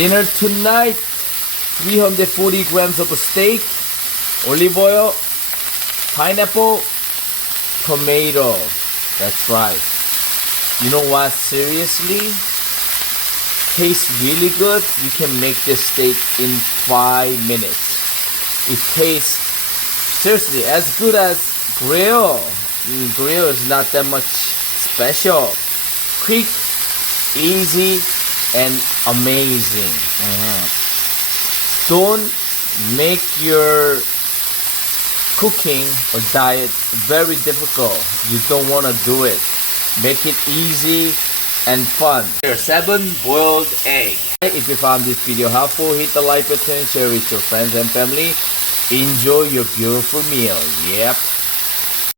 Dinner tonight, 340 grams of steak, olive oil, pineapple, tomato. That's right. You know what? Seriously? Tastes really good. You can make this steak in 5 minutes. It tastes seriously as good as grill. Grill is not that much special. Quick, easy, and amazing. Don't make your cooking or diet very difficult. You don't want to do it. Make it easy and fun. Here, 7 boiled eggs. If you found this video helpful, hit the like button, share it with your friends and family. Enjoy your beautiful meal. Yep.